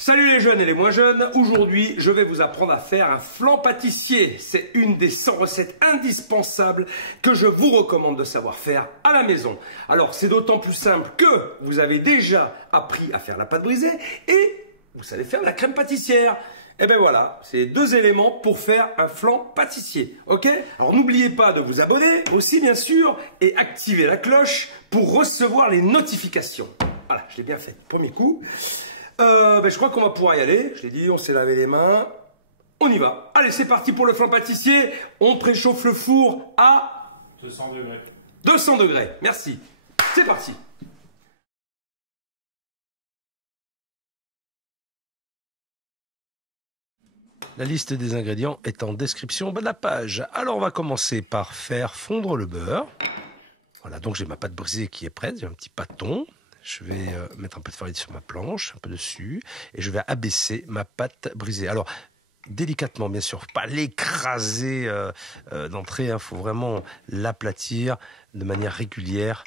Salut les jeunes et les moins jeunes, aujourd'hui je vais vous apprendre à faire un flan pâtissier. C'est une des 100 recettes indispensables que je vous recommande de savoir faire à la maison. Alors c'est d'autant plus simple que vous avez déjà appris à faire la pâte brisée et vous savez faire la crème pâtissière. Et ben voilà, c'est deux éléments pour faire un flan pâtissier, ok? Alors n'oubliez pas de vous abonner aussi bien sûr et activer la cloche pour recevoir les notifications. Voilà, je l'ai bien fait, premier coup. Je crois qu'on va pouvoir y aller. Je l'ai dit, on s'est lavé les mains. On y va. Allez, c'est parti pour le flan pâtissier. On préchauffe le four à 200 degrés. 200 degrés. Merci. C'est parti. La liste des ingrédients est en description de la page. Alors, on va commencer par faire fondre le beurre. Voilà, donc j'ai ma pâte brisée qui est prête. J'ai un petit pâton. Je vais mettre un peu de farine sur ma planche, un peu dessus, et je vais abaisser ma pâte brisée. Alors, délicatement, bien sûr, pas l'écraser d'entrée, il faut vraiment l'aplatir de manière régulière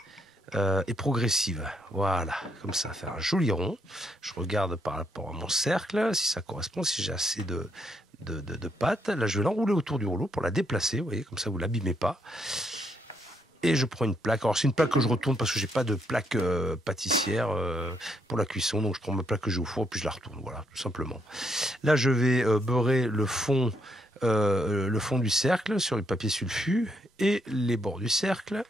et progressive. Voilà, comme ça, faire un joli rond. Je regarde par rapport à mon cercle, si ça correspond, si j'ai assez de pâte. Là, je vais l'enrouler autour du rouleau pour la déplacer, vous voyez, comme ça, vous ne l'abîmez pas. Et je prends une plaque. Alors c'est une plaque que je retourne parce que j'ai pas de plaque pâtissière pour la cuisson. Donc je prends ma plaque que j'ai au four et puis je la retourne. Voilà, tout simplement. Là je vais beurrer le fond du cercle sur le papier sulfu et les bords du cercle.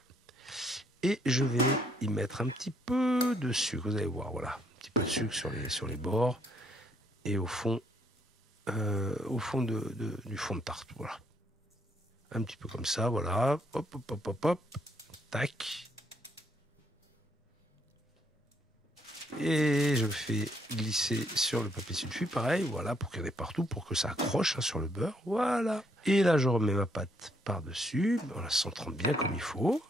Et je vais y mettre un petit peu de sucre. Vous allez voir, voilà, un petit peu de sucre sur les bords et au fond du fond de tarte. Voilà. Un petit peu comme ça, voilà. Hop, hop, hop, hop, hop. Tac. Et je le fais glisser sur le papier sulfu, pareil, voilà, pour qu'il y en ait partout, pour que ça accroche sur le beurre. Voilà. Et là, je remets ma pâte par-dessus. On la centre bien comme il faut.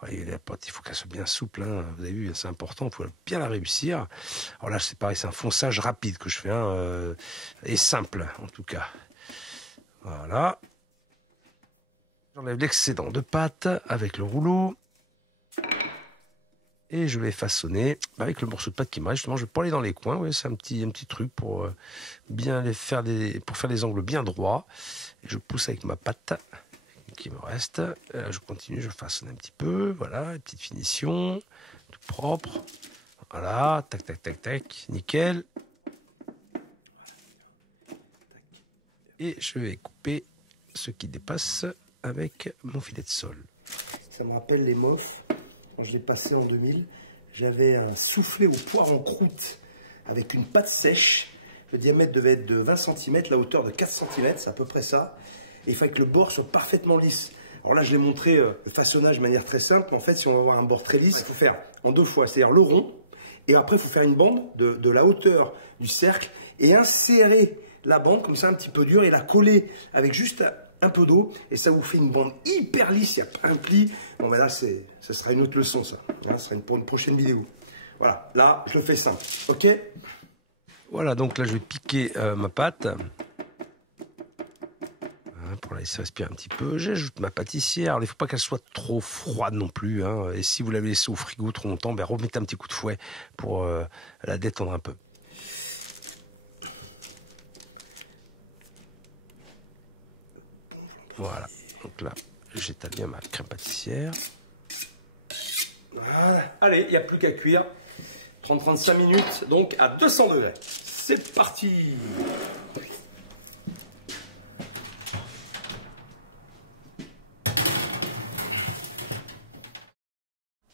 Voilà, la pâte, il faut qu'elle soit bien souple. Hein. Vous avez vu, c'est important, il faut bien la réussir. Alors là, c'est pareil, c'est un fonçage rapide que je fais, hein, et simple, en tout cas. Voilà. J'enlève l'excédent de pâte avec le rouleau et je vais façonner avec le morceau de pâte qui me reste. Justement, je vais pas aller dans les coins. Ouais, c'est un petit truc pour bien faire des angles bien droits. Et je pousse avec ma pâte qui me reste. Là, je continue, je façonne un petit peu. Voilà, une petite finition, tout propre. Voilà, tac, tac, tac, tac, nickel. Et je vais couper ce qui dépasse avec mon filet de sol. Ça me rappelle les mofs. Quand je l'ai passé en 2000, j'avais un soufflé au poire en croûte avec une pâte sèche. Le diamètre devait être de 20 cm, la hauteur de 4 cm, c'est à peu près ça. Et il fallait que le bord soit parfaitement lisse. Alors là, je l'ai montré le façonnage de manière très simple. En fait, si on veut avoir un bord très lisse, il faut faire en deux fois, c'est-à-dire le rond. Et après, il faut faire une bande de la hauteur du cercle et insérer la bande comme ça un petit peu dure et la coller avec juste un peu d'eau et ça vous fait une bande hyper lisse, il n'y a pas un pli. Bon ben là, ça sera une autre leçon ça. Ça sera pour une prochaine vidéo. Voilà, là, je le fais simple, ok? Voilà, donc là, je vais piquer ma pâte. Voilà, pour la laisser respirer un petit peu. J'ajoute ma pâtissière. Alors, il ne faut pas qu'elle soit trop froide non plus. Hein. Et si vous l'avez laissée au frigo trop longtemps, ben, remettez un petit coup de fouet pour la détendre un peu. Voilà, donc là, j'étale bien ma crème pâtissière. Voilà. Allez, il n'y a plus qu'à cuire. 30-35 minutes, donc à 200 degrés. C'est parti.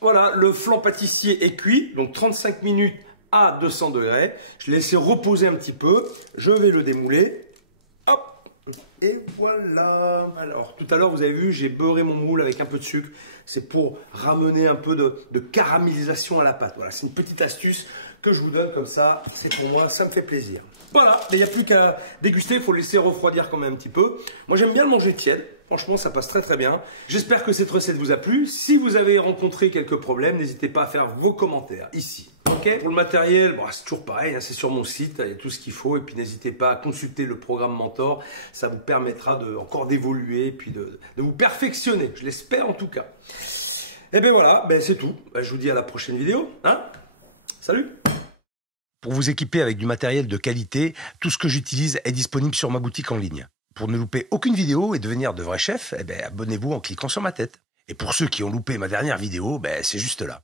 Voilà, le flan pâtissier est cuit, donc 35 minutes à 200 degrés. Je l'ai laissé reposer un petit peu. Je vais le démouler. Hop. Et voilà. Alors, tout à l'heure, vous avez vu, j'ai beurré mon moule avec un peu de sucre. C'est pour ramener un peu de caramélisation à la pâte. Voilà, c'est une petite astuce que je vous donne comme ça. C'est pour moi, ça me fait plaisir. Voilà, il n'y a plus qu'à déguster. Il faut le laisser refroidir quand même un petit peu. Moi, j'aime bien le manger tiède. Franchement, ça passe très très bien. J'espère que cette recette vous a plu. Si vous avez rencontré quelques problèmes, n'hésitez pas à faire vos commentaires ici. Okay. Pour le matériel, bon, c'est toujours pareil, hein, c'est sur mon site, il y a tout ce qu'il faut. Et puis n'hésitez pas à consulter le programme Mentor, ça vous permettra encore d'évoluer et puis de vous perfectionner, je l'espère en tout cas. Et bien voilà, c'est tout. Je vous dis à la prochaine vidéo. Hein. Salut! Pour vous équiper avec du matériel de qualité, tout ce que j'utilise est disponible sur ma boutique en ligne. Pour ne louper aucune vidéo et devenir de vrais chefs, abonnez-vous en cliquant sur ma tête. Et pour ceux qui ont loupé ma dernière vidéo, c'est juste là.